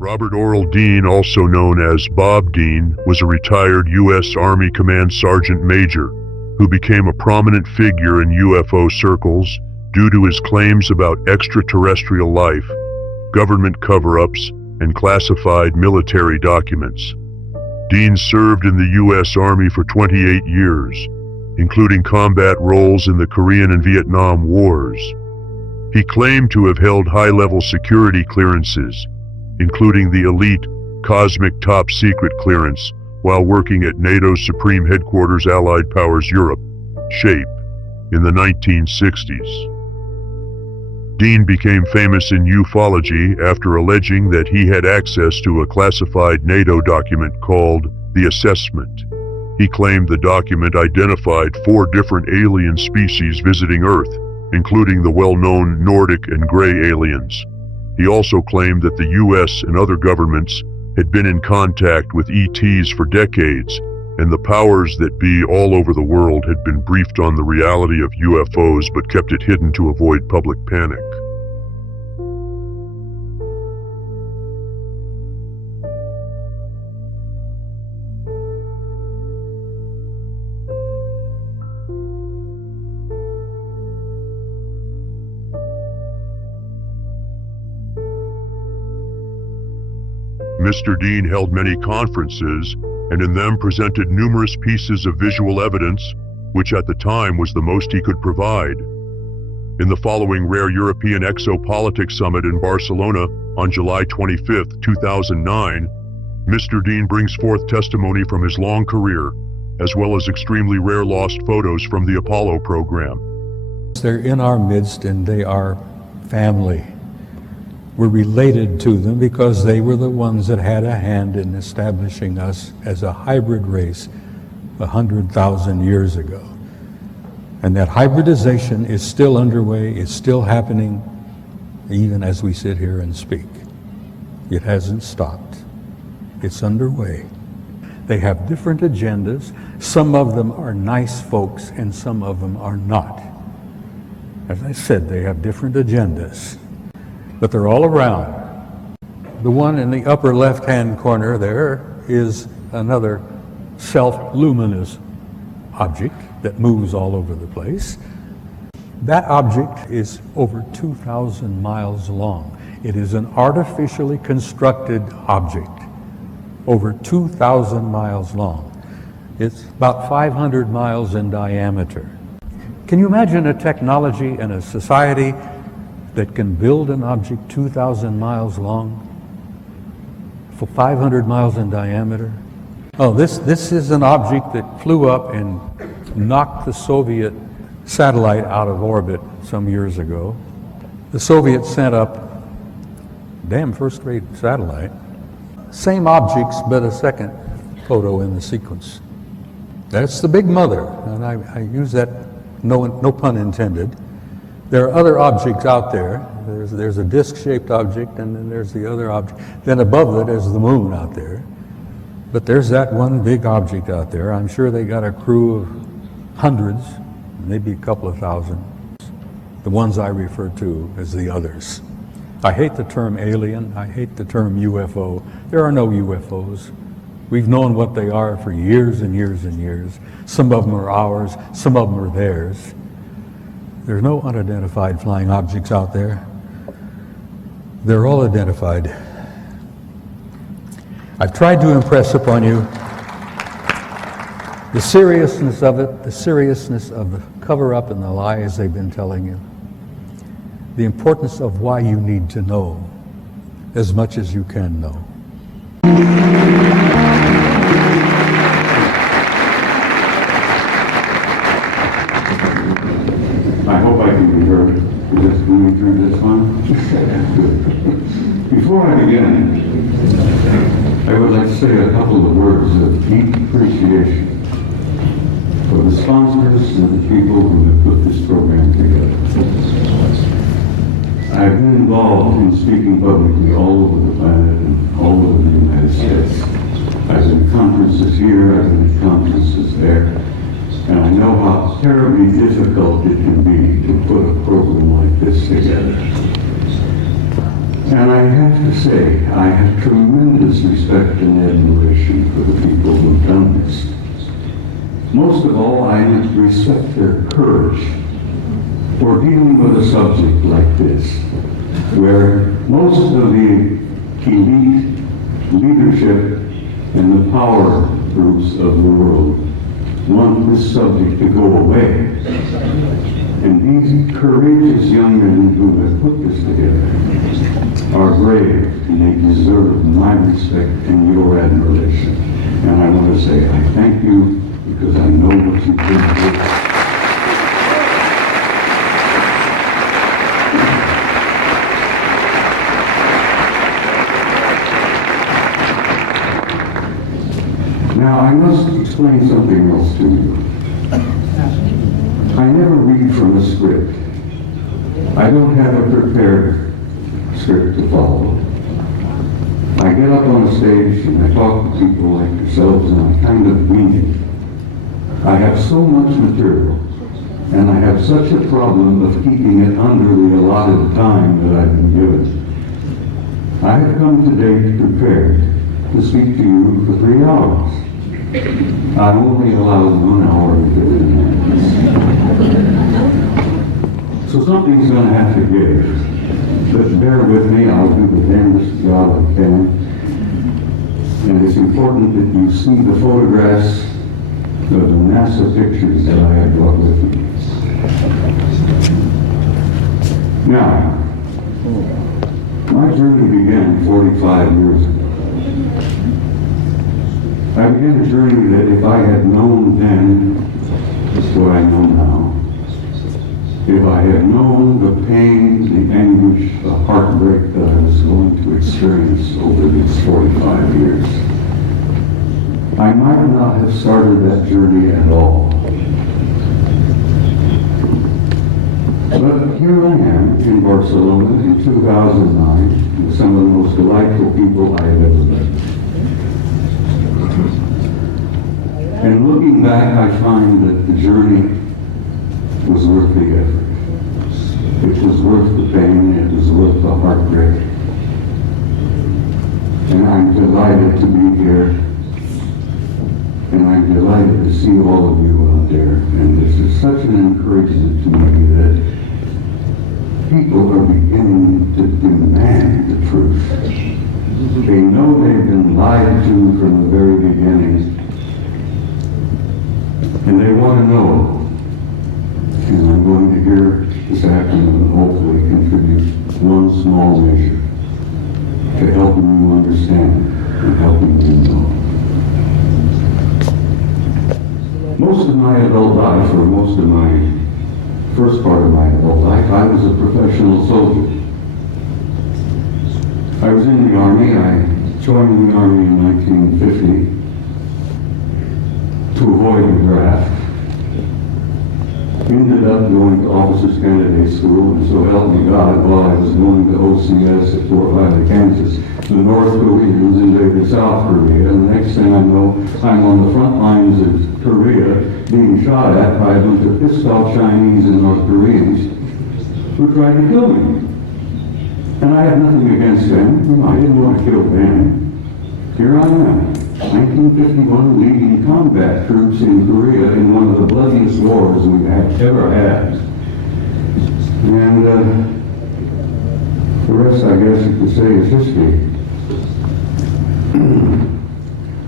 Robert Oral Dean, also known as Bob Dean, was a retired U.S. Army Command Sergeant Major who became a prominent figure in UFO circles due to his claims about extraterrestrial life, government cover-ups, and classified military documents. Dean served in the U.S. Army for 28 years, including combat roles in the Korean and Vietnam Wars. He claimed to have held high-level security clearances, including the elite Cosmic Top Secret clearance, while working at NATO's Supreme Headquarters Allied Powers Europe, SHAPE, in the 1960s. Dean became famous in ufology after alleging that he had access to a classified NATO document called The Assessment. He claimed the document identified 4 different alien species visiting Earth, including the well-known Nordic and Grey aliens. He also claimed that the U.S. and other governments had been in contact with ETs for decades, and the powers that be all over the world had been briefed on the reality of UFOs but kept it hidden to avoid public panic. Mr. Dean held many conferences and in them presented numerous pieces of visual evidence, which at the time was the most he could provide. In the following Rare European Exopolitics Summit in Barcelona on July 25, 2009, Mr. Dean brings forth testimony from his long career, as well as extremely rare lost photos from the Apollo program. They're in our midst and they are family. We're related to them because they were the ones that had a hand in establishing us as a hybrid race 100,000 years ago. And that hybridization is still underway, it's still happening, even as we sit here and speak. It hasn't stopped. It's underway. They have different agendas. Some of them are nice folks and some of them are not. As I said, they have different agendas. But they're all around. The one in the upper left-hand corner there is another self-luminous object that moves all over the place. That object is over 2,000 miles long. It is an artificially constructed object, over 2,000 miles long. It's about 500 miles in diameter. Can you imagine a technology and a society that can build an object 2,000 miles long for 500 miles in diameter? Oh, this is an object that flew up and knocked the Soviet satellite out of orbit some years ago. The Soviets sent up damn first-rate satellite. Same objects, but a second photo in the sequence. That's the big mother, and I use that no pun intended. There are other objects out there. There's a disc-shaped object, and then there's the other object. Then above it is the moon out there. But there's that one big object out there. I'm sure they got a crew of hundreds, maybe a couple of thousand. The ones I refer to as the others. I hate the term alien. I hate the term UFO. There are no UFOs. We've known what they are for years and years and years. Some of them are ours, some of them are theirs. There's no unidentified flying objects out there. They're all identified. I've tried to impress upon you the seriousness of it, the seriousness of the cover-up and the lies they've been telling you, the importance of why you need to know as much as you can know. I hope I can be heard. We're just going through this one. Before I begin, I would like to say a couple of words of deep appreciation for the sponsors and the people who have put this program together. I've been involved in speaking publicly all over the planet and all over the United States. I've been at conferences here, I've been at conferences there, and I know how terribly difficult it can be to put a program like this together. And I have to say, I have tremendous respect and admiration for the people who've done this. Most of all, I respect their courage for dealing with a subject like this, where most of the elite leadership and the power groups of the world want this subject to go away. And these courageous young men who have put this together are brave, and they deserve my respect and your admiration. And I want to say I thank you because I know what you've been through. Now, I must explain something else to you. I never read from a script. I don't have a prepared script to follow. I get up on a stage and I talk to people like yourselves and I kind of wing it. I have so much material and I have such a problem of keeping it under the allotted time that I've been given. I have come today prepared to speak to you for 3 hours. I'm only allowed 1 hour and 15 minutes. So something's going to have to give. But bear with me, I'll do the damnedest job I can. And it's important that you see the photographs of the NASA pictures that I have brought with me. Now, my journey began 45 years ago. I began a journey that if I had known then what I know now, if I had known the pain, the anguish, the heartbreak that I was going to experience over these 45 years, I might not have started that journey at all. But here I am in Barcelona in 2009 with some of the most delightful people I have ever met. And looking back, I find that the journey was worth the effort. It was worth the pain, it was worth the heartbreak. And I'm delighted to be here. And I'm delighted to see all of you out there. And this is such an encouragement to me that people are beginning to demand the truth. They know they've been lied to from the very beginning. And they want to know. And I'm going to here this afternoon hopefully contribute one small measure to helping you understand and helping you know. Most of my adult life, or most of my first part of my adult life, I was a professional soldier. I was in the Army. I joined the Army in 1950 to avoid the draft. Ended up going to Officers Candidate School, and so help me God, while I was going to OCS at Fort Riley, Kansas, the North Koreans invaded South Korea, and the next thing I know, I'm on the front lines of Korea being shot at by a bunch of pissed-off Chinese and North Koreans who tried to kill me. And I had nothing against them. I didn't want to kill them. Here I am, 1951, leading combat troops in Korea in one of the bloodiest wars we've ever had. And the rest, I guess you could say, is history.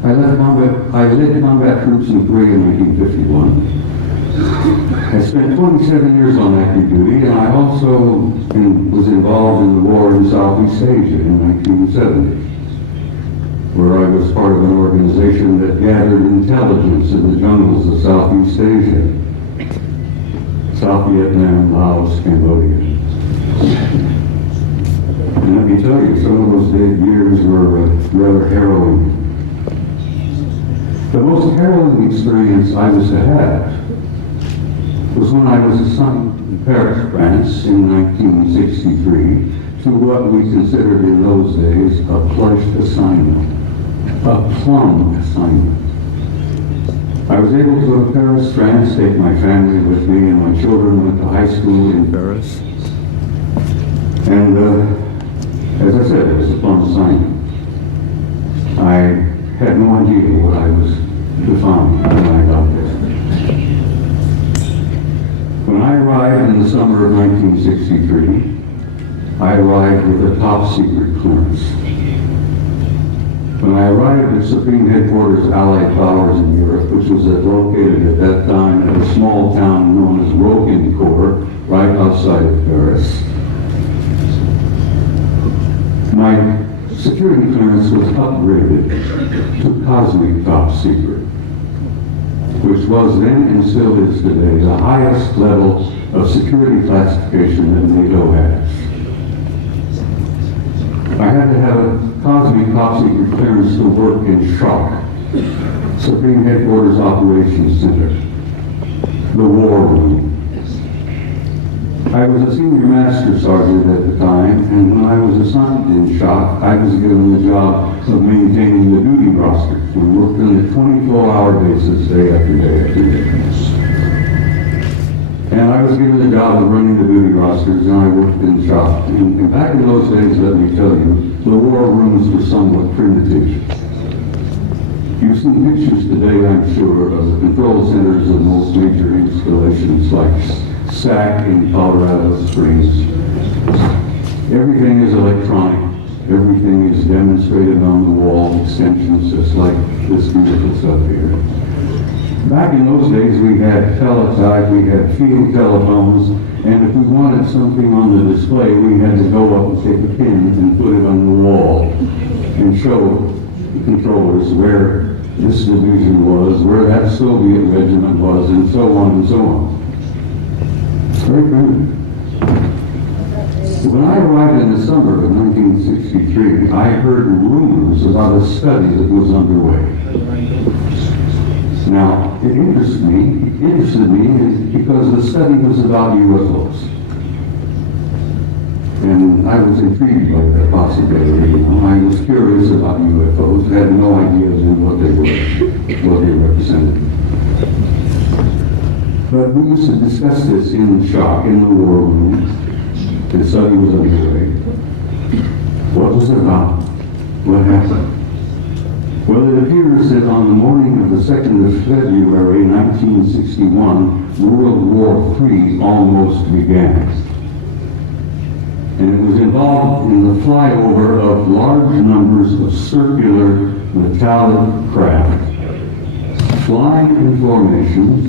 I led combat troops in Korea in 1951. I spent 27 years on active duty, and I also was involved in the war in Southeast Asia in 1970. Where I was part of an organization that gathered intelligence in the jungles of Southeast Asia, South Vietnam, Laos, Cambodia. And let me tell you, some of those years were rather harrowing. The most harrowing experience I was to have was when I was assigned in Paris, France in 1963 to what we considered in those days a pledged assignment. A plum assignment. I was able to go to Paris, France, take my family with me, and my children went to high school in Paris. And As I said, it was a fun assignment. I had no idea what I was to find when I got there. When I arrived in the summer of 1963, I arrived with a top secret clearance. When I arrived at Supreme Headquarters Allied Powers in Europe, which was located at that time at a small town known as Rogencourt, right outside of Paris, my security clearance was upgraded to cosmic top secret, which was then and still is today the highest level of security classification that NATO has. I had to have a cosmic top secret clearance to work in SHOC, Supreme Headquarters Operations Center, the War Room. I was a senior master sergeant at the time, and when I was assigned in SHOC, I was given the job of maintaining the duty roster. We worked on a 24-hour basis, day after day after day. And I was given the job of running the duty rosters, and I worked in SHOC. And back in those days, let me tell you, the war rooms were somewhat primitive. You've seen pictures today, I'm sure, of the control centers of most major installations like SAC in Colorado Springs. Everything is electronic. Everything is demonstrated on the wall, extensions just like this beautiful stuff here. Back in those days, we had teletype, we had field telephones, and if we wanted something on the display, we had to go up and take a pin and put it on the wall and show the controllers where this division was, where that Soviet regiment was, and so on and so on. Very primitive. When I arrived in the summer of 1963, I heard rumors about a study that was underway. Now, it interested me because the study was about UFOs. And I was intrigued by that possibility. I was curious about UFOs, had no idea what they were, what they represented. But we used to discuss this in SHOC, in the war room. The study was underway. What was it about? What happened? Well, it appears that on the morning of the 2nd of February, 1961, World War III almost began. And it was involved in the flyover of large numbers of circular metallic craft, flying in formations,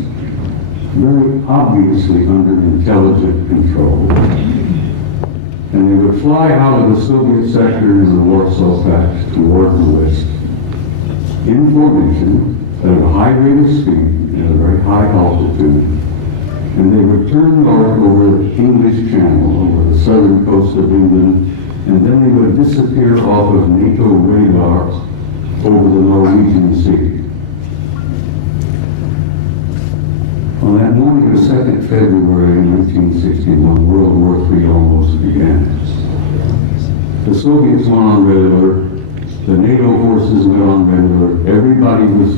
very obviously under intelligent control. And they would fly out of the Soviet sector in the Warsaw Pact toward the west, in formation, at a high rate of speed, at a very high altitude, and they would turn north over the English Channel, over the southern coast of England, and then they would disappear off of NATO radar over the Norwegian Sea. On that morning of 2nd February 1961, World War III almost began. The Soviets went on red alert. The NATO forces went on red alert. Everybody was,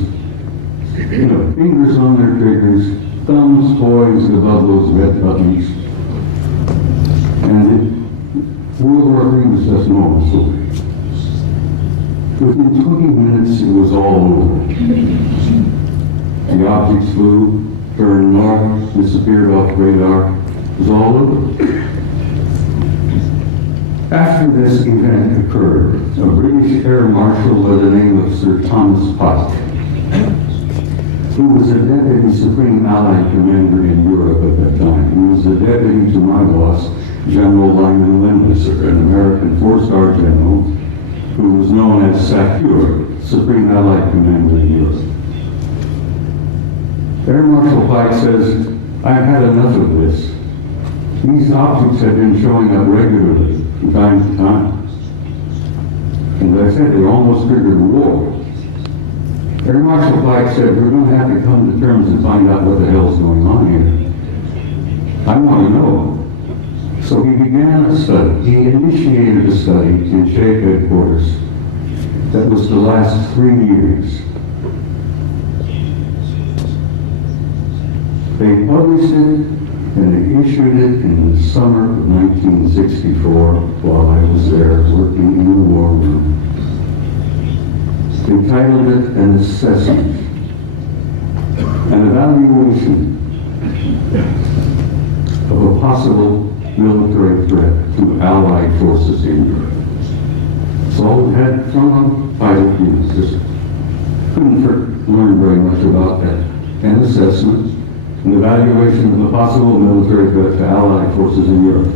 fingers on their triggers, thumbs poised above those red buttons. And World War III was just normal story. Within 20 minutes, it was all over. The objects flew, turned north, disappeared off radar. It was all over. After this event occurred, a British Air Marshal by the name of Sir Thomas Pike, who was a Deputy Supreme Allied Commander in Europe at that time. He was the deputy to my boss, General Lyman Lemlisser, an American four-star general who was known as SACEUR, Supreme Allied Commander in Europe. Air Marshal Pike says, "I've had enough of this. These objects have been showing up regularly from time to time. And as I said, they almost triggered war." Air Marshal Pike said, "We're going to have to come to terms and find out what the hell's going on here. I want to know." So he began a study. He initiated a study in Shape Headquarters that was to last 3 years. They published it and they issued it in the summer of 1964 while I was there working in the war room. They titled it an assessment, an evaluation of a possible military threat to Allied forces in Europe. So it had from a pilot unit. Just couldn't learn very much about that. An assessment, an evaluation of a possible military threat to Allied forces in Europe.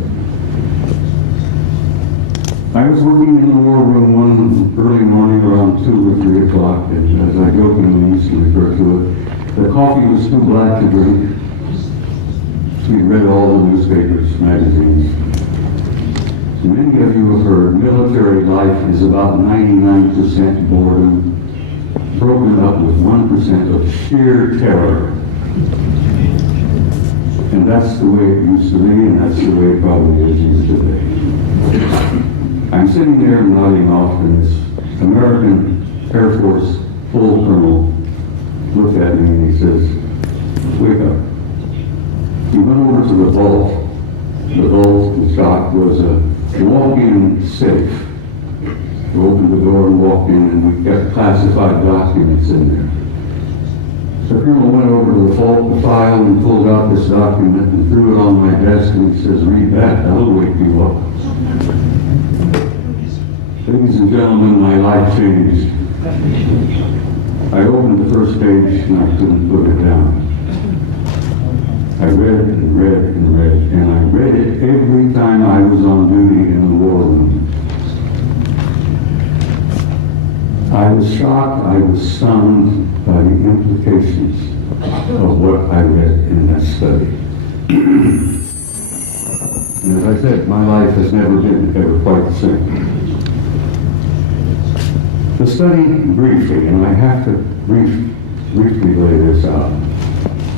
I was working in the war room one early morning around 2 or 3 o'clock, and as I jokingly used to refer to it, the coffee was too black to drink. We read all the newspapers, magazines. Many of you have heard military life is about 99% boredom, broken up with 1% of sheer terror. And that's the way it used to be, and that's the way it probably is used today. I'm sitting there nodding off, and this American Air Force full colonel looked at me and he says, "Wake up." He went over to the vault. The vault, the shop, was a walk-in safe. We opened the door and walked in, and we kept classified documents in there. The colonel went over to the vault, the file, and pulled out this document and threw it on my desk, and he says, "Read that, that'll wake you up." Ladies and gentlemen, my life changed. I opened the first page and I couldn't put it down. I read and read and read, and I read it every time I was on duty in the war room. I was shocked, I was stunned by the implications of what I read in that study. And as I said, my life has never been ever quite the same. The study, briefly, and I have to briefly lay this out.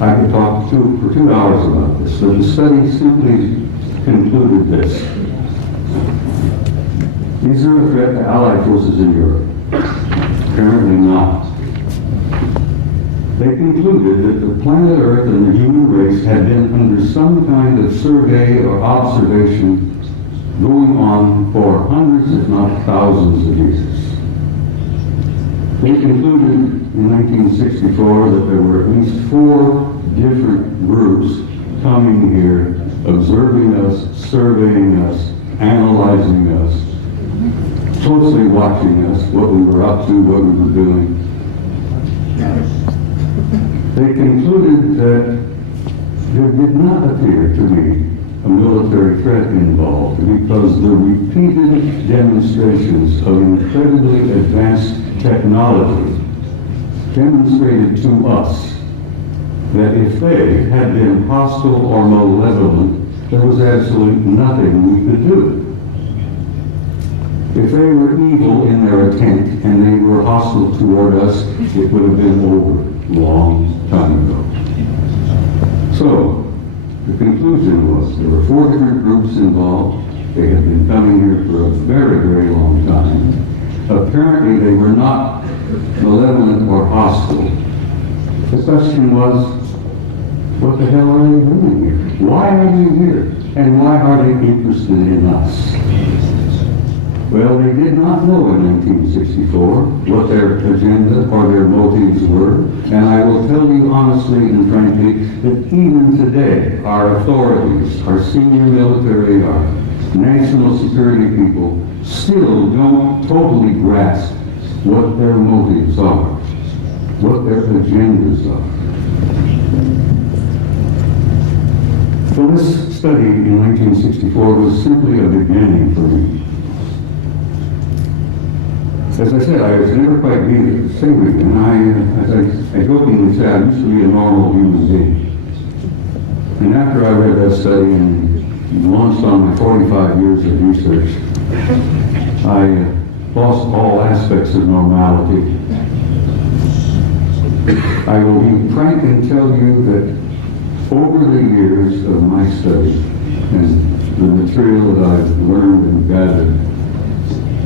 I could talk for 2 hours about this, but the study simply concluded this. Is there a threat to Allied forces in Europe? Apparently not. They concluded that the planet Earth and the human race had been under some kind of survey or observation going on for hundreds, if not thousands of years. They concluded in 1964 that there were at least 4 different groups coming here, observing us, surveying us, analyzing us, closely watching us, what we were up to, what we were doing. They concluded that there did not appear to be a military threat involved because the repeated demonstrations of incredibly advanced technology demonstrated to us that if they had been hostile or malevolent, there was absolutely nothing we could do. If they were evil in their intent and they were hostile toward us, it would have been over a long time ago. So, the conclusion was there were 4 different groups involved. They had been coming here for a very, very long time. Apparently they were not malevolent or hostile. The question was, what the hell are they doing here? Why are they here? And why are they interested in us? Well, they did not know in 1964 what their agenda or their motives were. And I will tell you honestly and frankly that even today, our authorities, our senior military, our national security people, still don't totally grasp what their motives are, what their agendas are. So this study in 1964 was simply a beginning for me. As I said, I was never quite needed to sing with, and as I jokingly say, I used to be a normal human being. And after I read that study and launched on my 45 years of research, I lost all aspects of normality. I will be frank and tell you that over the years of my study and the material that I've learned and gathered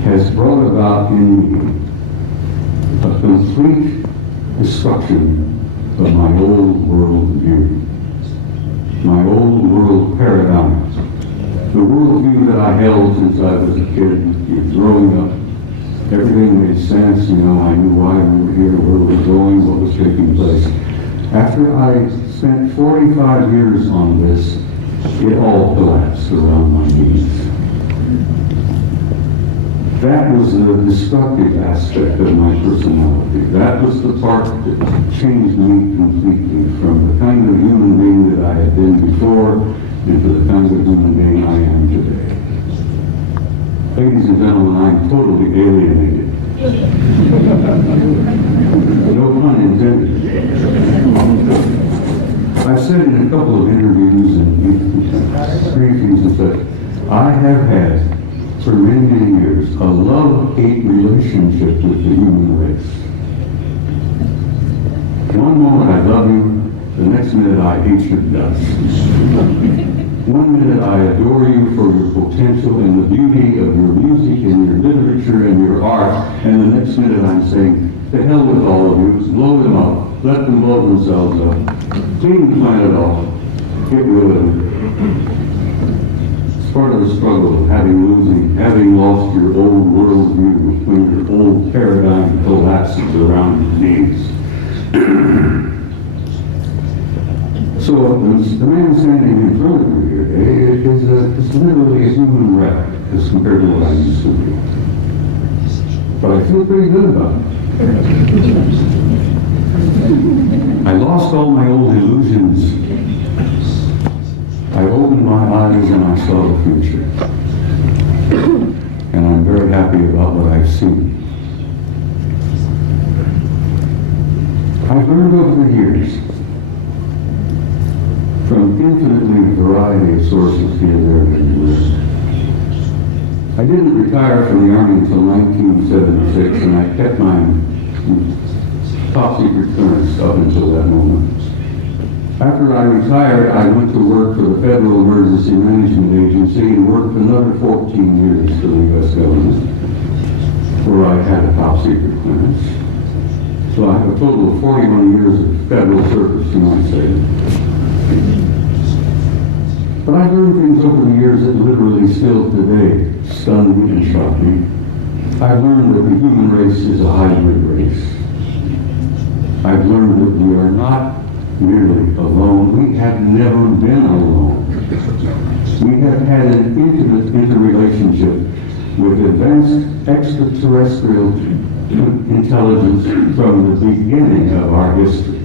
has brought about in me a complete destruction of my old world view. my old world paradigm. The worldview that I held since I was a kid, growing up, everything made sense, I knew why we were here, where we were going, what was taking place. After I spent 45 years on this, it all collapsed around my knees. That was the destructive aspect of my personality. That was the part that changed me completely from the kind of human being that I had been before into the kind of human being I am today. Ladies and gentlemen, I'm totally alienated. No pun intended. I've said in a couple of interviews and briefings and such, I have had, for many, many years, a love-hate relationship with the human race. One moment I love you, the next minute I hate your guts. One minute I adore you for your potential and the beauty of your music and your literature and your art, and the next minute I'm saying, to hell with all of you, blow them up, let them blow themselves up, clean the planet off, get rid of it. It's part of the struggle of having lost your old worldview when your old paradigm collapses around your knees. So the man standing in front of you here today is literally a human wreck as compared to what I used to be. But I feel pretty good about it. I lost all my old illusions. I opened my eyes and I saw the future. And I'm very happy about what I've seen. I've learned over the years from infinitely variety of sources here, there, and everywhere. I didn't retire from the Army until 1976, and I kept my top secret clearance up until that moment. After I retired, I went to work for the Federal Emergency Management Agency and worked another 14 years for the U.S. government, where I had a top secret clearance. So I have a total of 41 years of federal service, you might say. But I've learned things over the years that literally still today stun me and shock me. I've learned that the human race is a hybrid race. I've learned that we are not merely alone. We have never been alone. We have had an intimate interrelationship with advanced extraterrestrial intelligence from the beginning of our history.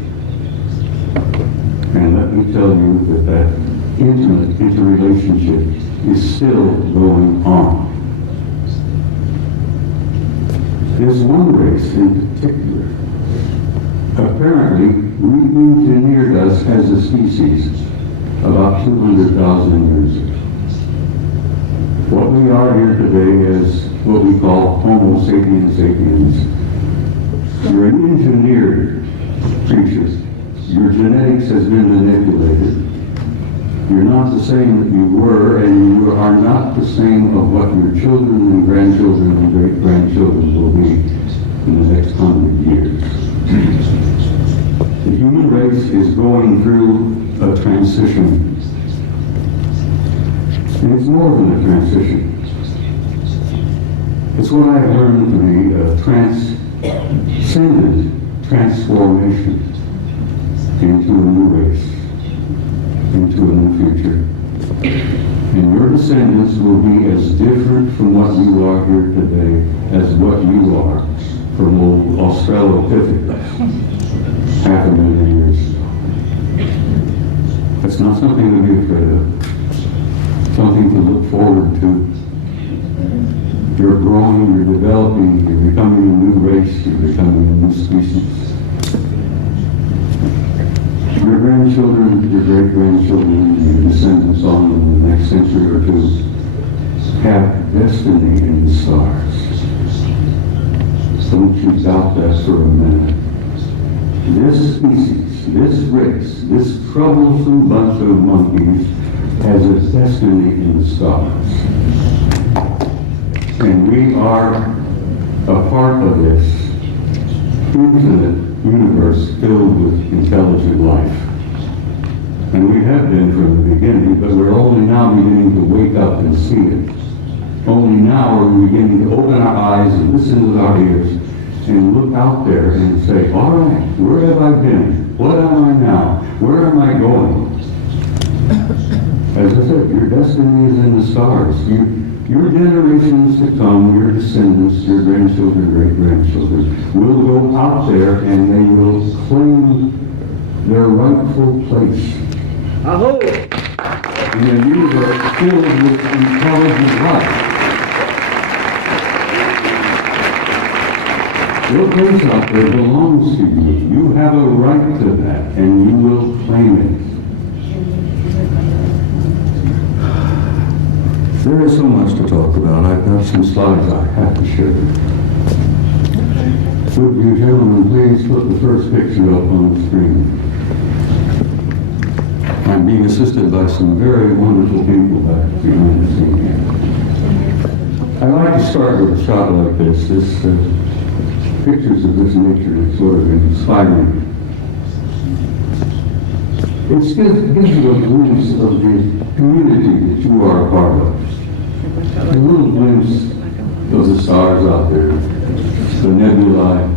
And let me tell you that intimate interrelationship is still going on. There's one race in particular. Apparently, re-engineered us as a species about 200,000 years ago. What we are here today is what we call Homo sapiens sapiens. You're an engineered creature. Your genetics has been manipulated. You're not the same that you were, and you are not the same of what your children and grandchildren and great-grandchildren will be in the next 100 years. The human race is going through a transition. And it's more than a transition. It's what I've learned to be a transcendent transformation into a new race, into a new future. And your descendants will be as different from what you are here today as what you are from old Australopithecus 500,000 years ago. That's not something to be afraid of. Something to look forward to. You're growing, you're developing, you're becoming a new race, you're becoming a new species. Your grandchildren, your great-grandchildren, your descendants on in the next century or two have destiny in the stars. Don't you doubt that for a minute. This species, this race, this troublesome bunch of monkeys has a destiny in the stars. And we are a part of this infinite universe filled with intelligent life. And we have been from the beginning, but we're only now beginning to wake up and see it. Only now are we beginning to open our eyes and listen with our ears and look out there and say, all right, where have I been? What am I now? Where am I going? As I said, your destiny is in the stars. Your generations to come, your descendants, your grandchildren, great-grandchildren, will go out there and they will claim their rightful place in a universe filled with intelligent life. Your place out there belongs to you. You have a right to that, and you will claim it. There is so much to talk about. I've got some slides I have to share. Would you gentlemen please put the first picture up on the screen? I'm being assisted by some very wonderful people back behind the scene here. I like to start with a shot like this. Pictures of this nature is sort of inspiring. It gives you a glimpse of the community that you are a part of. A little glimpse of the stars out there, the nebulae.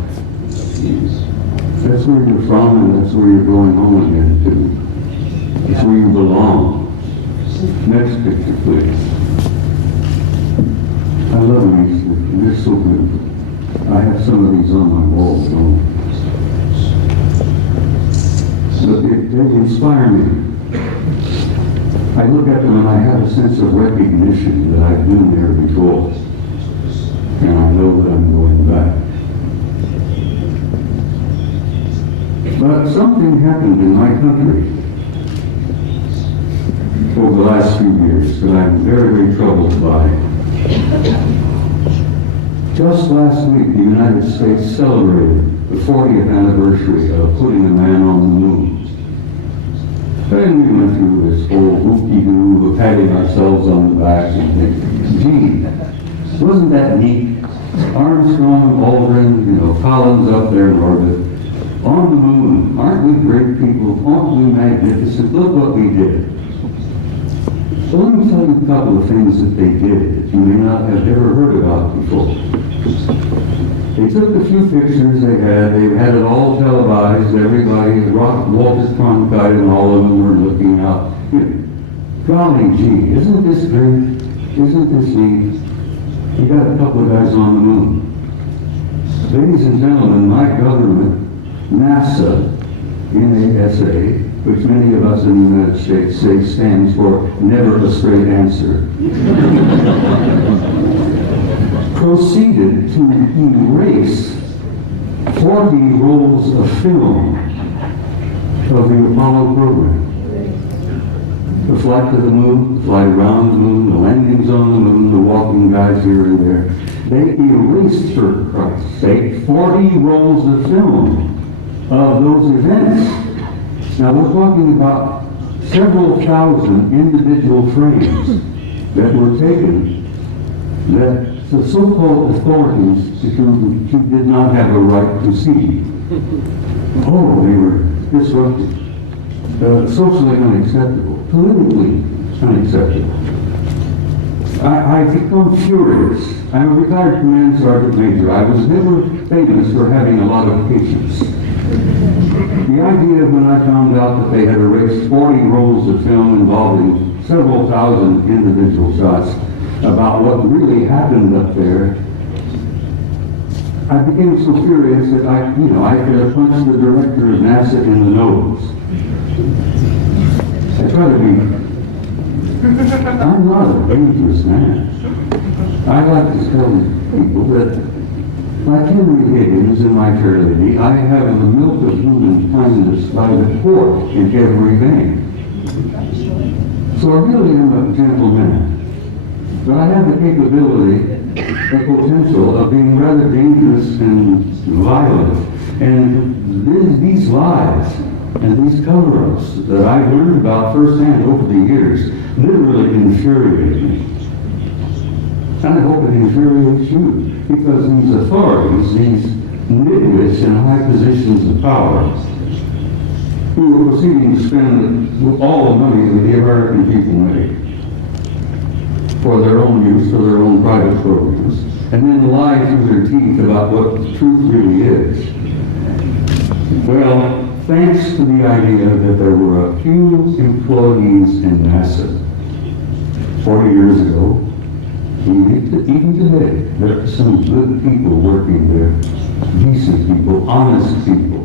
That's where you're from and that's where you're going home again to. That's where you belong. Next picture, please. I love these. They're so beautiful. I have some of these on my wall at home. But they inspire me. I look at them and I have a sense of recognition that I've been there before. And I know that I'm going back. But something happened in my country over the last few years that I'm very, very troubled by. Just last week, the United States celebrated the 40th anniversary of putting a man on the moon. And we went through this whole whoop-de-doo of patting ourselves on the back and thinking, gee, wasn't that neat? Armstrong, Aldrin, Collins up there in orbit. On the moon, aren't we great people? Aren't we magnificent? Look what we did. So let me tell you a couple of things that they did that you may not have ever heard about before. They took the few pictures they had it all televised, everybody, Walter Cronkite and all of them were looking out. Golly gee, isn't this great? Isn't this neat? We got a couple of guys on the moon. Ladies and gentlemen, my government, NASA, NASA, which many of us in the United States say stands for never a straight answer, proceeded to erase 40 rolls of film of the Apollo program. The flight to the moon, the flight around the moon, the landings on the moon, the walking guys here and there. They erased, for Christ's sake, 40 rolls of film of those events. Now we're talking about several thousand individual frames that were taken that the so-called authorities who did not have a right to see. Oh, they were disruptive, socially unacceptable, politically unacceptable. I've become furious. I'm a retired command sergeant major. I was never famous for having a lot of patience. The idea when I found out that they had erased 40 rolls of film involving several thousand individual shots about what really happened up there, I became so furious that I could have punched the director of NASA in the nose. I try to be, I'm not a dangerous man. I like to tell people that, like Henry Higgins in My Fair Lady, I have the milk of human kindness by the quart in every vein. So I really am a gentle man. But I have the capability, the potential of being rather dangerous and violent. And these lies and these cover-ups that I've learned about firsthand over the years literally infuriate me. And I hope it infuriates you, because these authorities, these nitwits in high positions of power, who were proceeding to spend all the money that the American people made for their own use, for their own private programs, and then lie through their teeth about what the truth really is. Well, thanks to the idea that there were a few employees in NASA 40 years ago, even today, there are some good people working there, decent people, honest people.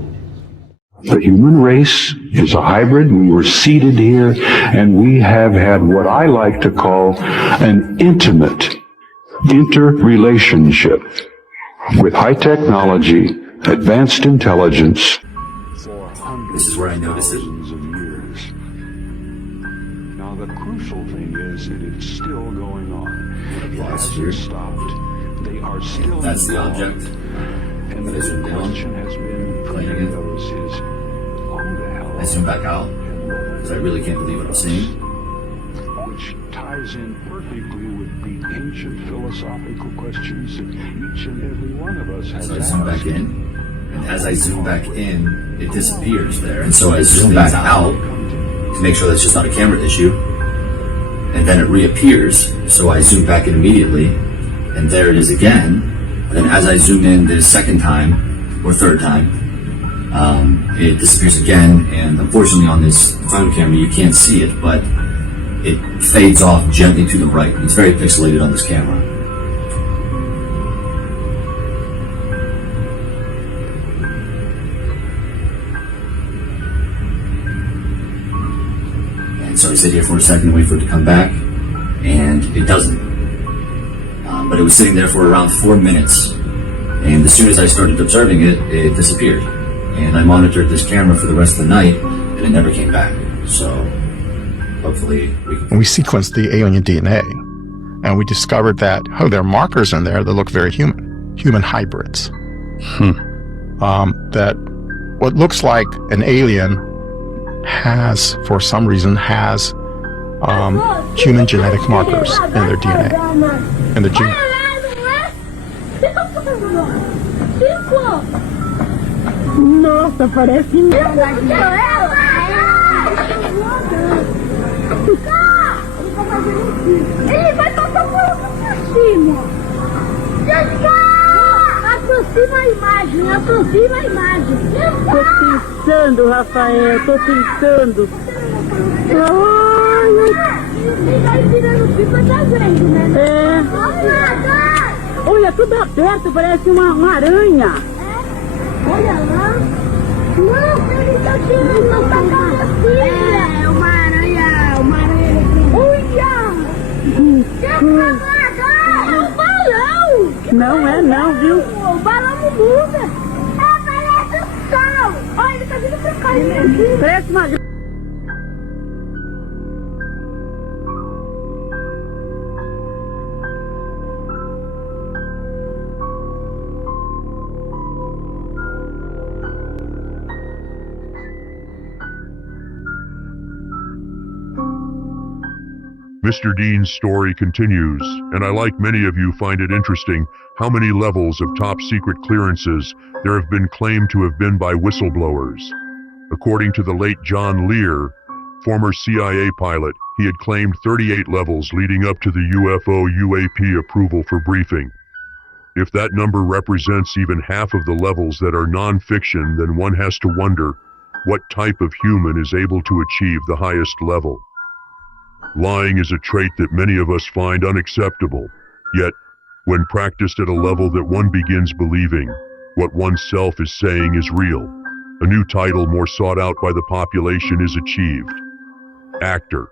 The human race is a hybrid. We were seated here, and we have had what I like to call an intimate interrelationship with high technology, advanced intelligence. This is where I noticed it. Years. Now the crucial thing is that it's still going on. It hasn't stopped. They are still. That's the object. And the question has been for many of us is, who the hell? I zoom back out because I really can't believe what I'm seeing. Which ties in perfectly with the ancient philosophical questions that each and every one of us has So I asked. zoom back in, and as I zoom back in, it disappears there. And so I zoom back out to make sure that's just not a camera issue, and then it reappears. So I zoom back in immediately, and there it is again. And then as I zoom in the second time, or third time, it disappears again, and unfortunately on this phone camera you can't see it, but it fades off gently to the right. It's very pixelated on this camera. And so I sit here for a second, wait for it to come back, and it doesn't. But it was sitting there for around 4 minutes, and as soon as I started observing it, it disappeared. And I monitored this camera for the rest of the night, and it never came back. So hopefully we can... We sequenced the alien DNA, and we discovered that, there are markers in there that look very human hybrids. That what looks like an alien for some reason, has human genetic markers in their DNA, in the gene. Nossa, parece mesmo. Ele vai passar por cima. Aproxima a imagem, aproxima a imagem. Tô pensando, Rafael, tô pensando. Ai, vai virando pipa, tá vendo, né? É. Olha, tudo aberto, parece uma aranha. Olha lá. Não, ele tá tirando nossa cara assim. É, uma aranha. Olha! É um balão! Não é não, viu? O balão não muda. Parece o sol. Olha, ele tá vindo pra cá. Parece uma... Mr. Dean's story continues, and I, like many of you, find it interesting how many levels of top-secret clearances there have been claimed to have been by whistleblowers. According to the late John Lear, former CIA pilot, he had claimed 38 levels leading up to the UFO-UAP approval for briefing. If that number represents even half of the levels that are non-fiction, then one has to wonder what type of human is able to achieve the highest level. Lying is a trait that many of us find unacceptable, yet, when practiced at a level that one begins believing what oneself is saying is real, a new title more sought out by the population is achieved. Actor.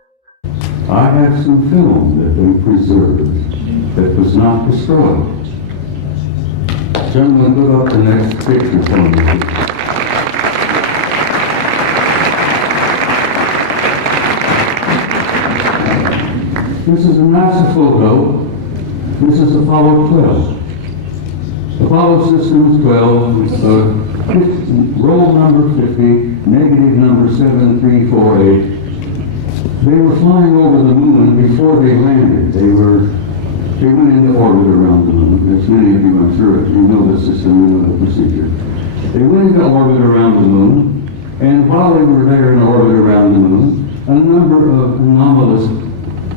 I have some film that they preserved that was not destroyed. Gentlemen, put up the next picture for me. This is a NASA photo. This is Apollo 12. Apollo Systems 12, roll number 50, negative number 7348. They were flying over the moon before they landed. They went into orbit around the moon. As many of you, I'm sure, if you know the system, you know the procedure. They went into orbit around the moon, And while they were there in orbit around the moon, a number of anomalous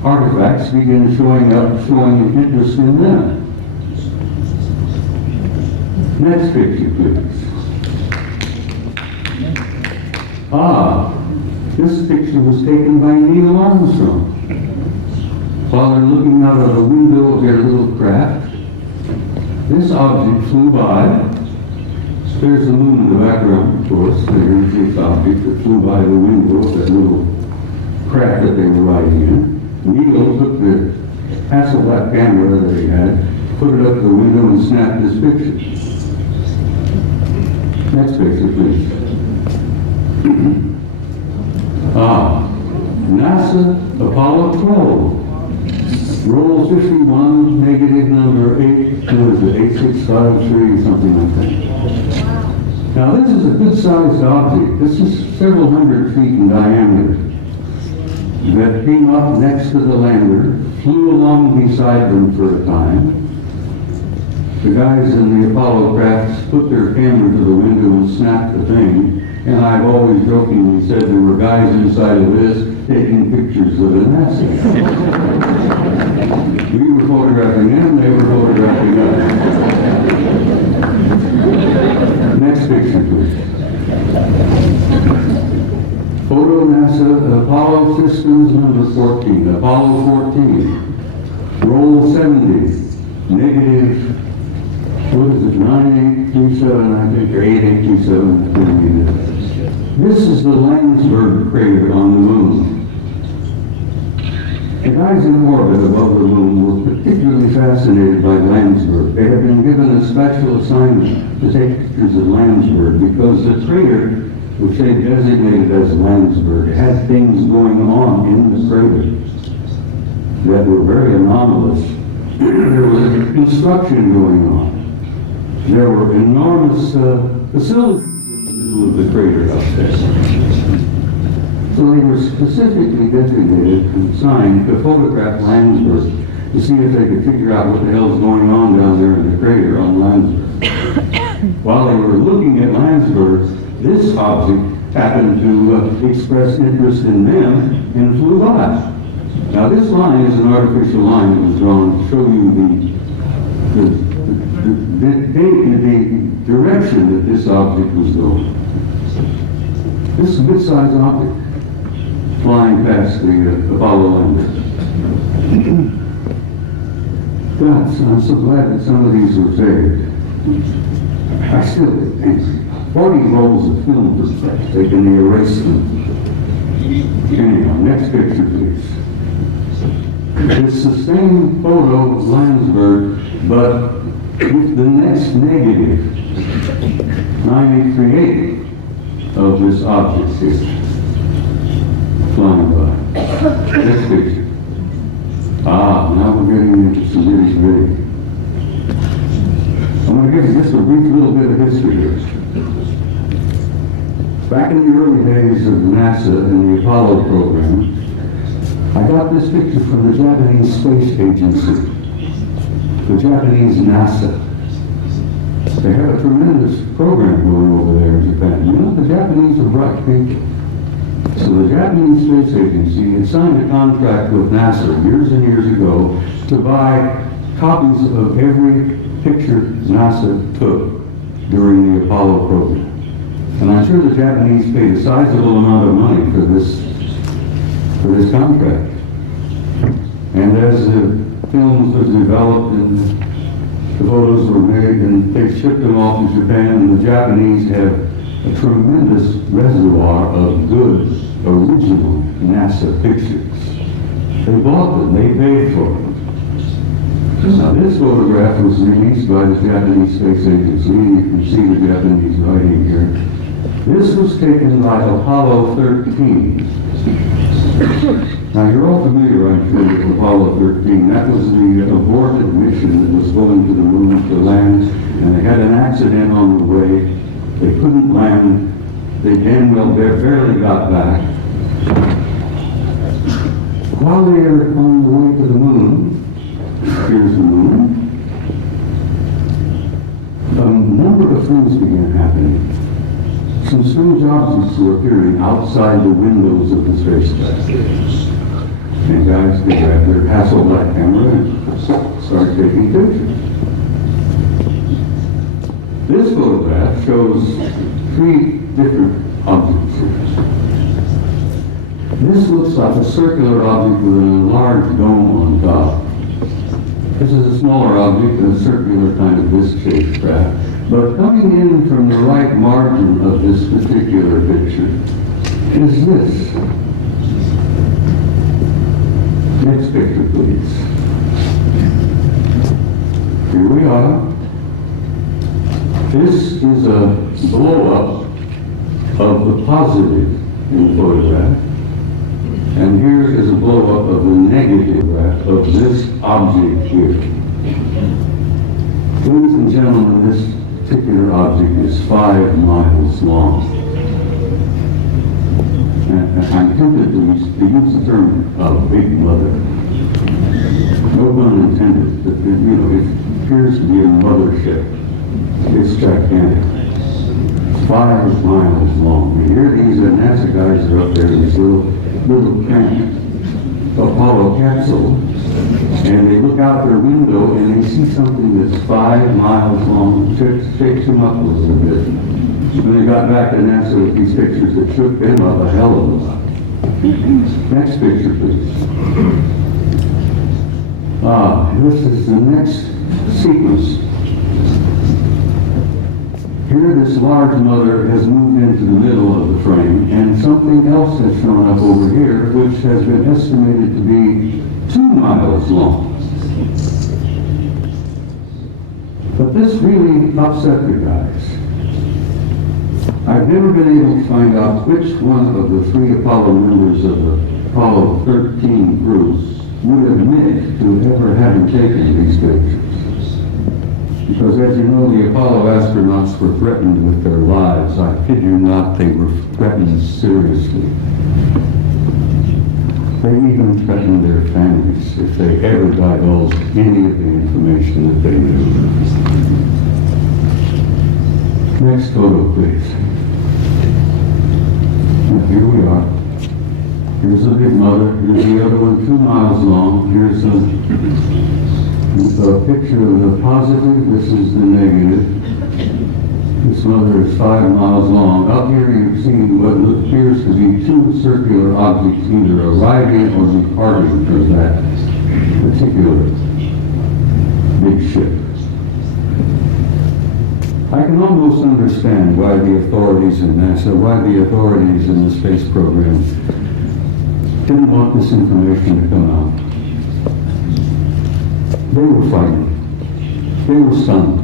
artifacts began showing up, showing interest in them. Next picture, please. This picture was taken by Neil Armstrong while they're looking out of the window of their little craft. This object flew by. There's the moon in the background, of course. There's this object that flew by the window of that little craft that they were riding in. Neil took the Hasselblad camera that he had, put it up the window and snapped this picture. Next picture, please. NASA Apollo 12. Roll 51, negative number 8653, something like that. Now this is a good-sized object. This is several hundred feet in diameter that came up next to the lander, flew along beside them for a time. The guys in the Apollo crafts put their camera to the window and snapped the thing. And I've always jokingly said there were guys inside of this taking pictures of the NASA. We were photographing them, they were photographing us. Next picture, please. Photo NASA Apollo Systems number 14, Apollo 14. Roll 70, negative, what is it, 9827, I think, or 8827. This is the Landsberg crater on the moon. The guys in orbit above the moon were particularly fascinated by Landsberg. They had been given a special assignment to take pictures of Landsberg because the crater, which they designated as Landsberg, had things going on in the crater that were very anomalous. There was construction going on. There were enormous facilities of the crater up there. So they were specifically designated and assigned to photograph Landsberg to see if they could figure out what the hell's going on down there in the crater on Landsberg. While they were looking at Landsberg, this object happened to express interest in them and flew by. Now this line is an artificial line that was drawn to show you the direction that this object was going. This is a good-sized object flying past the Apollo lander. God, I'm so glad that some of these were saved. I still get angry. 40 rolls of film was taken to erase them. Anyhow, next picture, please. It's the same photo of Landsberg, but with the next negative, 9838, of this object here, flying by. Next picture. Now we're getting into some really big. I'm going to give you just a brief little bit of history here. Back in the early days of NASA and the Apollo program, I got this picture from the Japanese Space Agency, the Japanese NASA. They had a tremendous program going over there in Japan. You know, the Japanese are bright people. So the Japanese Space Agency had signed a contract with NASA years and years ago to buy copies of every picture NASA took during the Apollo program. And I'm sure the Japanese paid a sizable amount of money for this contract. And as the films were developed and the photos were made and they shipped them off to Japan, and the Japanese have a tremendous reservoir of good, original NASA pictures. They bought them, they paid for them. Now this photograph was released by the Japanese Space Agency. You can see the Japanese writing here. This was taken by Apollo 13. Now you're all familiar, I'm sure, with Apollo 13. That was the aborted mission that was going to the moon to land, and they had an accident on the way. They couldn't land. They barely got back. While they were on the way to the moon, here's the moon, a number of things began happening. Some strange objects objects were appearing outside the windows of the spacecraft. And guys, they grabbed their Hasselblad camera and started taking pictures. This photograph shows 3 different objects here. This looks like a circular object with a large dome on top. This is a smaller object in a circular kind of disc-shaped craft. But coming in from the right margin of this particular picture is this. Next picture, please. Here we are. This is a blow-up of the positive in the photograph. And here is a blow-up of the negative graph of this object here. Ladies and gentlemen, this particular object is 5 miles long. And I'm tempted to use the term big mother. No pun intended, but it appears to be a mothership. It's gigantic. 5 miles long. And here these NASA guys are up there in this little crank Apollo capsule, and they look out their window and they see something that's 5 miles long. It shakes them up a little bit. When they got back to NASA with these pictures, it shook them up a hell of a lot. Next picture, please. This is the next sequence. Here, this large mother has moved into the middle of the frame, and something else has shown up over here, which has been estimated to be 2 miles long. But this really upset the guys. I've never been able to find out which one of the 3 Apollo members of the Apollo 13 crews would admit to ever having taken these pictures. Because as you know, the Apollo astronauts were threatened with their lives. I kid you not, they were threatened seriously. They even threatened their families if they ever divulged any of the information that they knew. Next photo, please. And here we are. Here's the big mother. Here's the other one, 2 miles long. Here's a picture of the positive. This is the negative. This mother is 5 miles long. Up here you've seen what appears to be 2 circular objects either arriving or departing from that particular big ship. I can almost understand why the authorities in NASA, why the authorities in the space program didn't want this information to come out. They were frightened. They were stunned.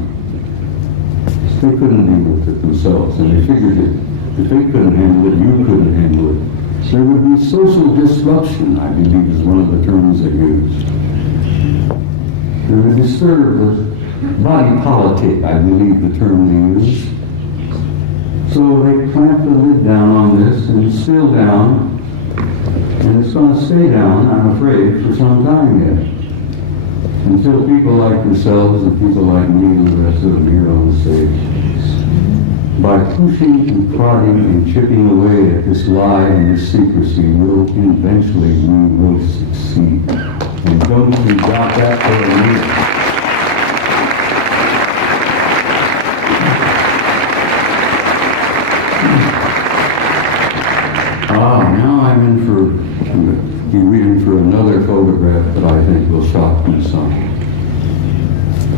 They couldn't deal with it themselves, and they figured that if they couldn't handle it, you couldn't handle it. There would be social disruption, I believe is one of the terms they used. There would disturb the body politic, I believe the term they used. So they clamped the lid down on this, and it's still down, and it's going to stay down, I'm afraid, for some time yet. Until people like yourselves and people like me and the rest of them here on the stage, by pushing and prodding and chipping away at this lie and this secrecy, eventually we will succeed. And don't you doubt that for a minute. Now I'm reading for another photograph that I think will shock you some.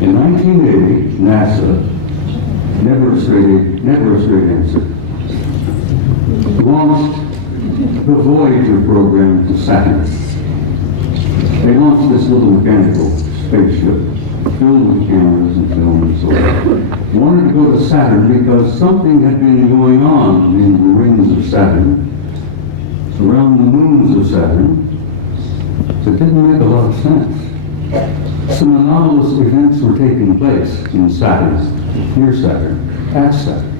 In 1980, NASA, never a straight answer, launched the Voyager program to Saturn. They launched this little mechanical spaceship filled with cameras and film and so on. Wanted to go to Saturn because something had been going on in the rings of Saturn, around the moons of Saturn, that didn't make a lot of sense. Some anomalous events were taking place in Saturn, near Saturn, at Saturn.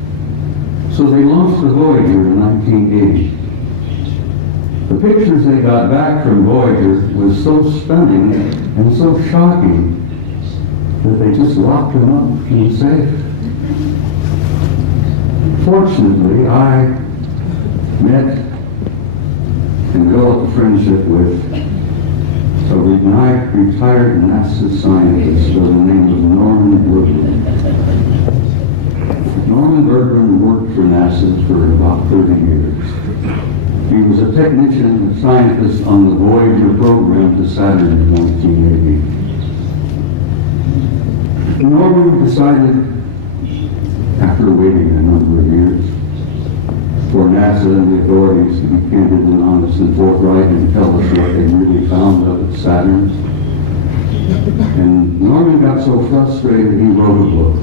So they launched the Voyager in 1980. The pictures they got back from Voyager was so stunning and so shocking that they just locked them up in the safe. Fortunately, I met and developed a friendship with a retired NASA scientist by the name of Norman Bergman. Norman Bergman worked for NASA for about 30 years. He was a technician, a scientist on the Voyager program to Saturn in 1980. Norman decided, after waiting a number of years, for NASA and the authorities to be candid and honest and forthright and tell us what they really found up at Saturn. And Norman got so frustrated he wrote a book.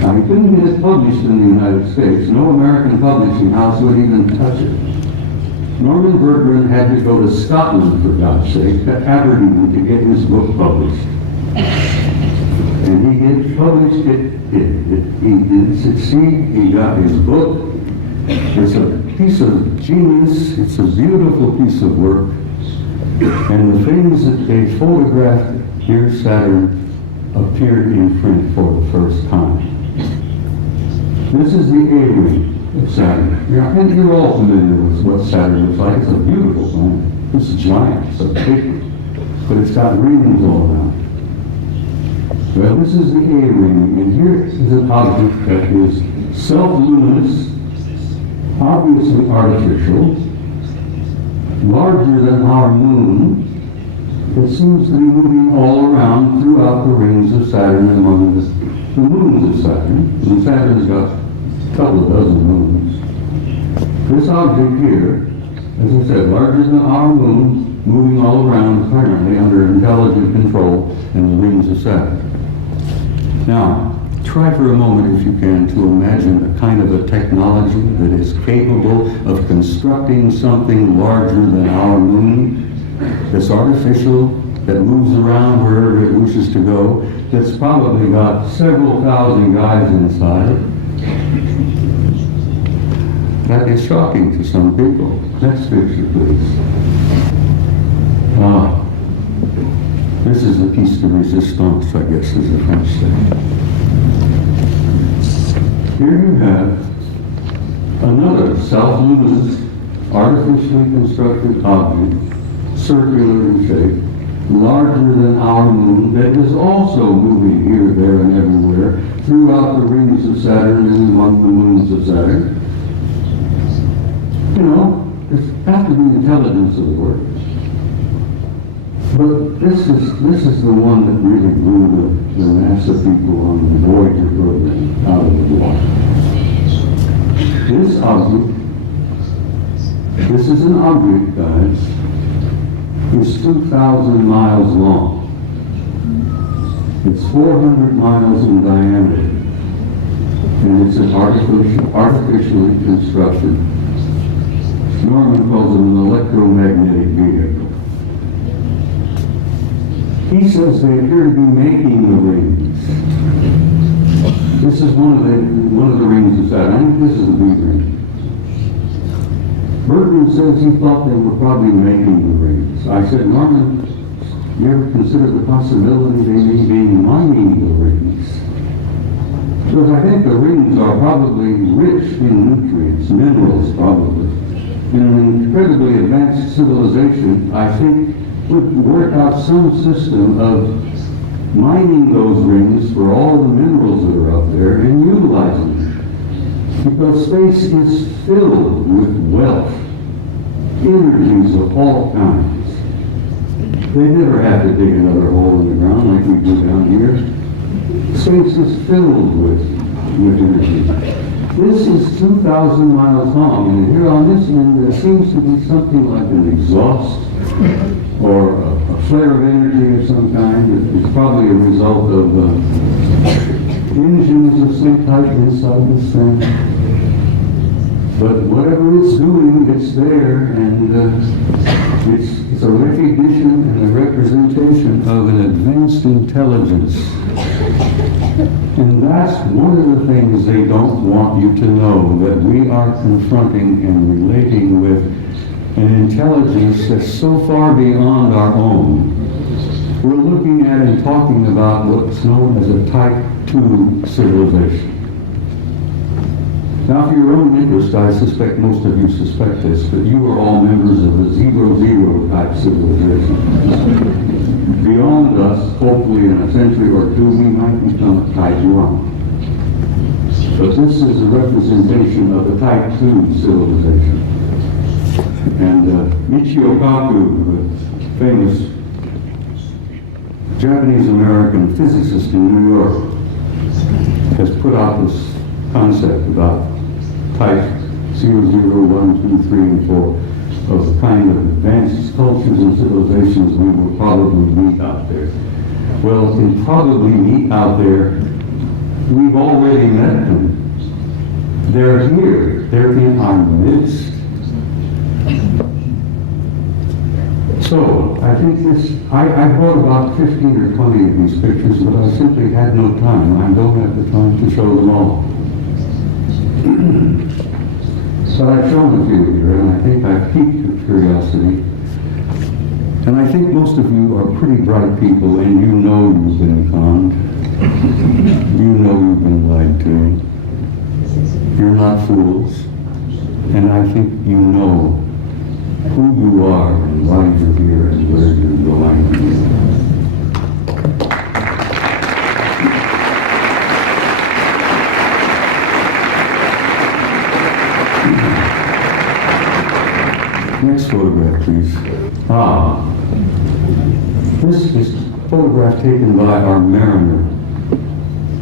Now, he couldn't get it published in the United States. No American publishing house would even touch it. Norman Bergman had to go to Scotland, for God's sake, to Aberdeen to get his book published. And he had published it. He did succeed. He got his book. It's a piece of genius. It's a beautiful piece of work. And the things that they photographed here, Saturn, appeared in print for the first time. This is the A-ring of Saturn. And you're all familiar with what Saturn looks like. It's a beautiful planet. It's giant. It's a big one. But it's got rings all around. Well, this is the A-ring. And here is an object that is self-luminous, obviously artificial, larger than our moon. It seems to be moving all around throughout the rings of Saturn among the moons of Saturn. And Saturn's got a couple of dozen moons. This object here, as I said, larger than our moon, moving all around apparently under intelligent control in the rings of Saturn. Now, try for a moment, if you can, to imagine a kind of a technology that is capable of constructing something larger than our moon, that's artificial, that moves around wherever it wishes to go, that's probably got several thousand guys inside. That is shocking to some people. Next picture, please. This is a piece de resistance, I guess, is the French thing. Here you have another self-luminous, artificially constructed object, circular in shape, larger than our moon, that is also moving here, there, and everywhere throughout the rings of Saturn and among the moons of Saturn. You know, there's got to be intelligence at work. But this is the one that really blew the NASA people on the Voyager program out of the water. This object, this is an object, guys, is 2,000 miles long. It's 400 miles in diameter. And it's an artificially constructed, Norman calls it an electromagnetic vehicle. He says they appear to be making the rings. This is one of the rings of Saturn. This is the B ring. Bergman says he thought they were probably making the rings. I said, Norman, you ever consider the possibility they may be mining the rings? Because I think the rings are probably rich in nutrients, minerals probably. In an incredibly advanced civilization, I think, would work out some system of mining those rings for all the minerals that are up there and utilizing them. Because space is filled with wealth, energies of all kinds. They never have to dig another hole in the ground like we do down here. Space is filled with energy. This is 2,000 miles long, and here on this end there seems to be something like an exhaust or a flare of energy of some kind. It's probably a result of engines of some type inside this thing. But whatever it's doing, it's there, and it's a recognition and a representation of an advanced intelligence. And that's one of the things they don't want you to know, that we are confronting and relating with an intelligence that's so far beyond our own. We're looking at and talking about what's known as a Type 2 civilization. Now, for your own interest, I suspect most of you suspect this, but you are all members of a 0-0 type civilization. Beyond us, hopefully in a century or two, we might become a type 1. But this is a representation of a type 2 civilization. And Michio Kaku, the famous Japanese-American physicist in New York, has put out this concept about type 0, 1, 2, 3, and 4 of the kind of advanced cultures and civilizations we will probably meet out there. Well, in probably meet out there, we've already met them. They're here. They're in our midst. So, I think I brought about 15 or 20 of these pictures, but I simply had no time. I don't have the time to show them all. So I've shown a few here, and I think I've piqued your curiosity. And I think most of you are pretty bright people, and you know you've been conned. You know you've been lied to. You're not fools. And I think you know who you are and why you're here and where you're going. Next photograph, please. This is a photograph taken by our Mariner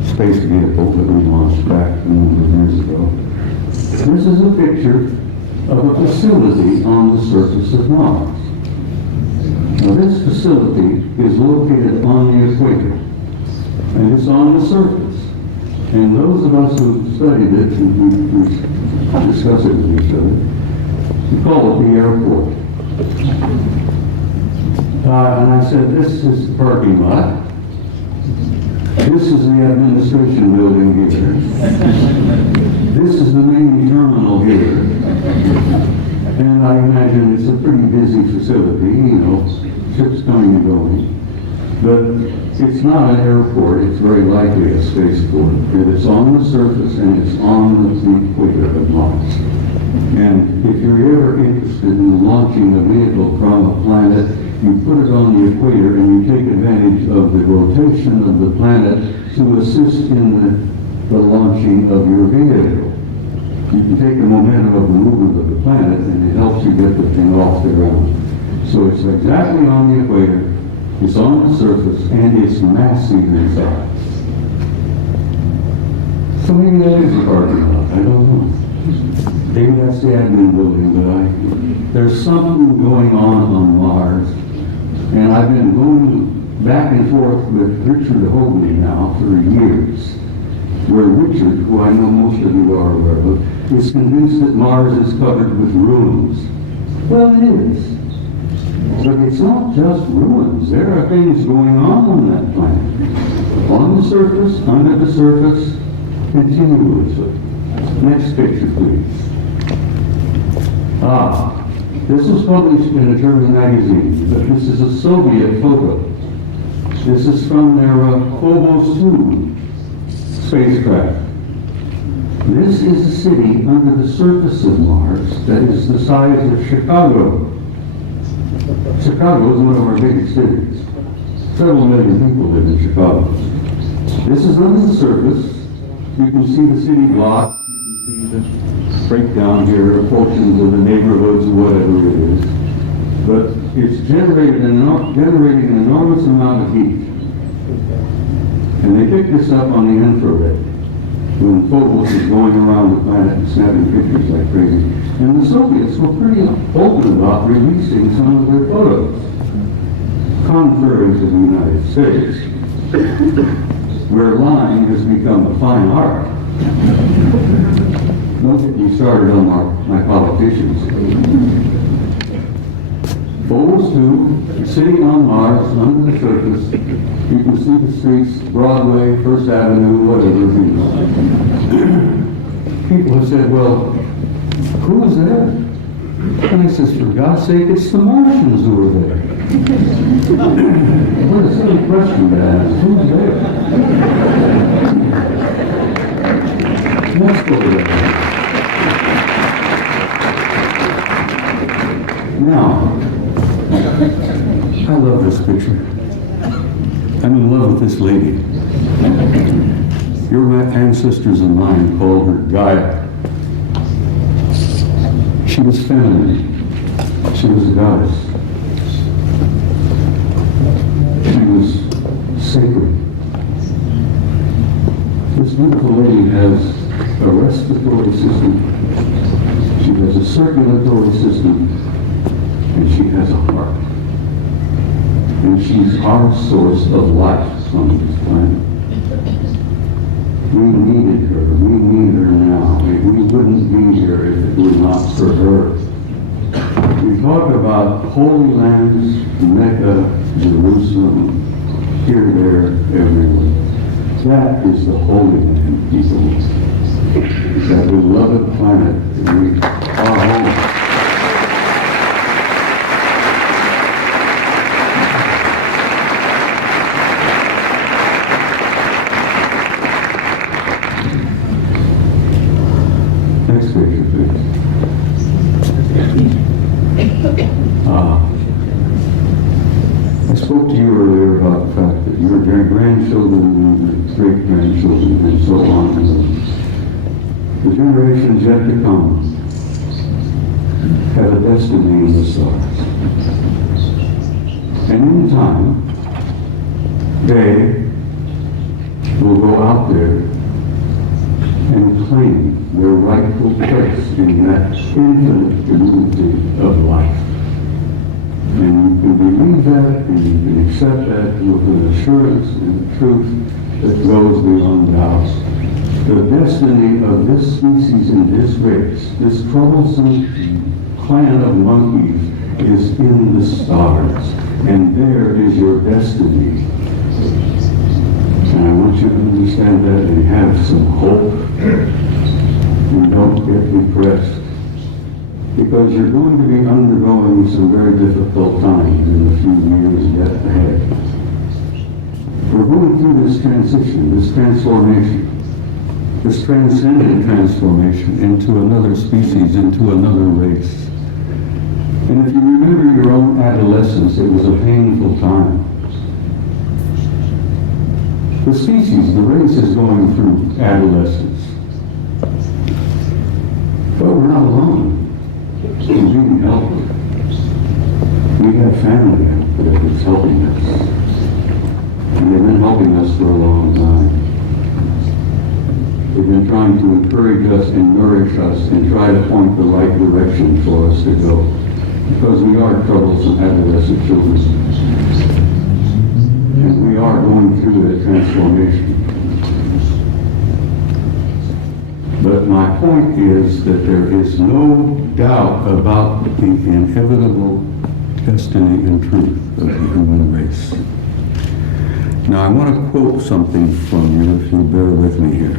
space vehicle that we launched back a number of years ago. This is a picture of a facility on the surface of Mars. Now, this facility is located on the equator, and it's on the surface. And those of us who studied it, and we discuss it with each other, we call it the airport. And I said, this is the parking lot. This is the administration building here. This is the main terminal here. And I imagine it's a pretty busy facility, you know, ships coming and going. But it's not an airport, it's very likely a spaceport. It's on the surface and it's on the equator of Mars. And if you're ever interested in launching a vehicle from a planet, you put it on the equator and you take advantage of the rotation of the planet to assist in the launching of your vehicle. You can take the momentum of the movement of the planet and it helps you get the thing off the ground. So it's exactly on the equator, it's on the surface, and it's massive in size. So maybe that is a parking lot, I don't know. Maybe that's the admin building, but there's something going on Mars. And I've been going back and forth with Richard Hoagley now for years, where Richard, who I know most of you are aware of, is convinced that Mars is covered with ruins. Well, it is. But it's not just ruins. There are things going on that planet. On the surface, under the surface, continuously. Next picture, please. This was published in a German magazine, but this is a Soviet photo. This is from their Phobos 2 spacecraft. This is a city under the surface of Mars that is the size of Chicago. Chicago is one of our biggest cities. Several million people live in Chicago. This is under the surface. You can see the city block. You can see the breakdown here, portions of the neighborhoods, whatever it is. But it's generating an enormous amount of heat. And they picked this up on the infrared when Phobos is going around the planet and snapping pictures like crazy. And the Soviets were pretty open about releasing some of their photos, contrary to the United States, where lying has become a fine art. Don't get me started on my politicians. Phobos 2, sitting on Mars, under the surface. You can see the streets, Broadway, First Avenue, whatever. People have said, well, who is there? And I says, for God's sake, it's the Martians who are there. What a silly question to ask. Who's there? Next photograph. Now, I love this picture. I'm in love with this lady. Your ancestors and mine called her Gaia. She was feminine. She was a goddess. She was sacred. This beautiful lady has a respiratory system. She has a circulatory system. And she has a heart. And she's our source of life on this planet. We needed her. We need her now. We wouldn't be here if it were not for her. We talk about holy lands, Mecca, Jerusalem, here, there, everywhere. That is the Holy Land, people. That beloved planet that we are home. Next picture, please. I spoke to you earlier about the fact that your grandchildren and great-grandchildren and so on, the generations yet to come have a destiny in the stars. And in time, they will go out there and claim their rightful place in that infinite community of life. And you can believe that, and you can accept that with an assurance and truth that goes beyond doubt. The destiny of this species and this race, this troublesome clan of monkeys, is in the stars. And there is your destiny. And I want you to understand that and have some hope. And don't get depressed. Because you're going to be undergoing some very difficult times in the few years yet ahead. We're going through this transition, this transformation, this transcendent transformation into another species, into another race. And if you remember your own adolescence, it was a painful time. The species, the race is going through adolescence. But we're not alone. We need help. We have family out there that's helping us. And they've been helping us for a long time. They've been trying to encourage us and nourish us and try to point the right direction for us to go. Because we are troublesome adolescent children. And we are going through that transformation. But my point is that there is no doubt about the inevitable destiny and truth of the human race. Now I want to quote something from you, if you'll bear with me here.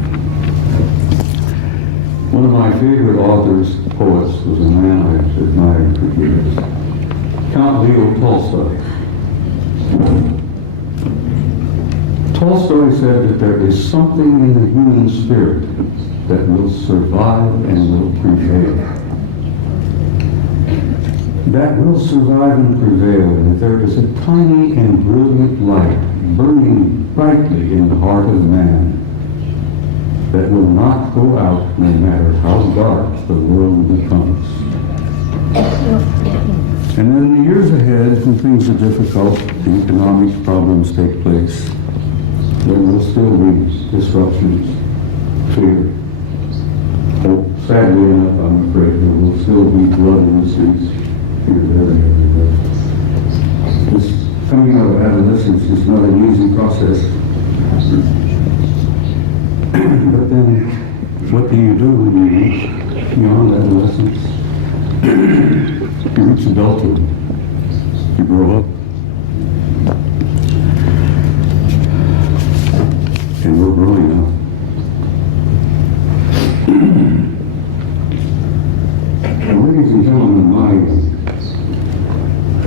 One of my favorite authors, poets, was a man I've admired for years, Count Leo Tolstoy. Tolstoy said that there is something in the human spirit that will survive and will prevail. That will survive and prevail, and there is a tiny and brilliant light burning brightly in the heart of man that will not go out no matter how dark the world becomes. And then in the years ahead, when things are difficult, the economic problems take place, there will still be disruptions, fear. Sadly enough, I'm afraid there will still be blood in the streets here, there, and everywhere. This coming out of adolescence is not an easy process. But then, what do you do when you reach beyond adolescence? You reach adulthood. You grow up. And we're growing up. Ladies and gentlemen,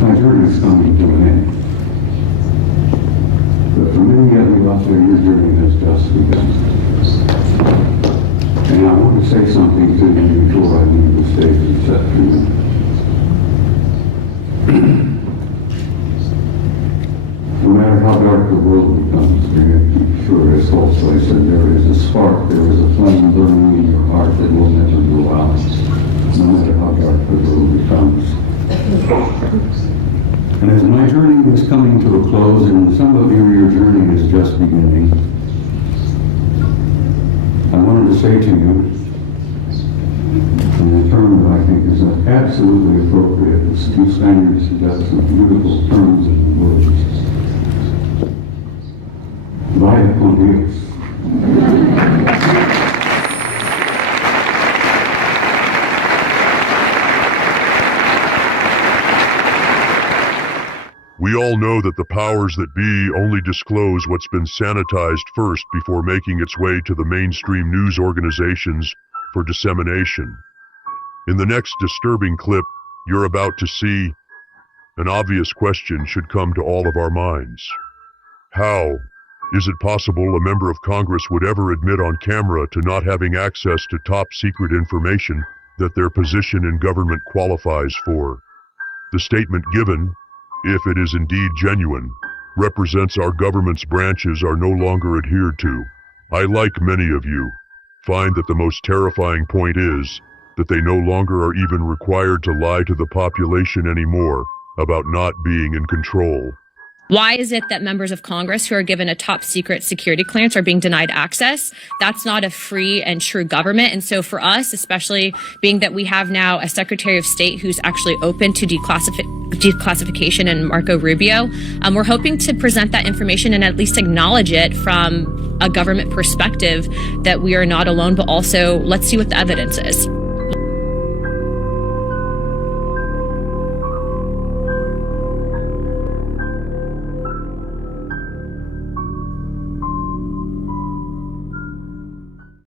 my journey is coming to an end. But for many of you out there, your journey has just begun. And I want to say something to you before I leave the stage this afternoon. No matter how dark the world becomes, we have to keep sure, as Tolstoy said, there is a spark, there is a flame burning in your heart that will never go out, no matter how dark the world becomes. And as my journey is coming to a close, and some of your journey is just beginning, I wanted to say to you, in a term that I think is absolutely appropriate, the two Spaniards have got some beautiful terms and words. Vaya con Dios. We all know that the powers that be only disclose what's been sanitized first before making its way to the mainstream news organizations for dissemination. In the next disturbing clip you're about to see, an obvious question should come to all of our minds. How is it possible a member of Congress would ever admit on camera to not having access to top secret information that their position in government qualifies for? The statement given, if it is indeed genuine, represents our government's branches are no longer adhered to. I, like many of you, find that the most terrifying point is that they no longer are even required to lie to the population anymore about not being in control. Why is it that members of Congress who are given a top secret security clearance are being denied access? That's not a free and true government. And so for us, especially being that we have now a Secretary of State who's actually open to declassification in Marco Rubio, we're hoping to present that information and at least acknowledge it from a government perspective that we are not alone, but also let's see what the evidence is.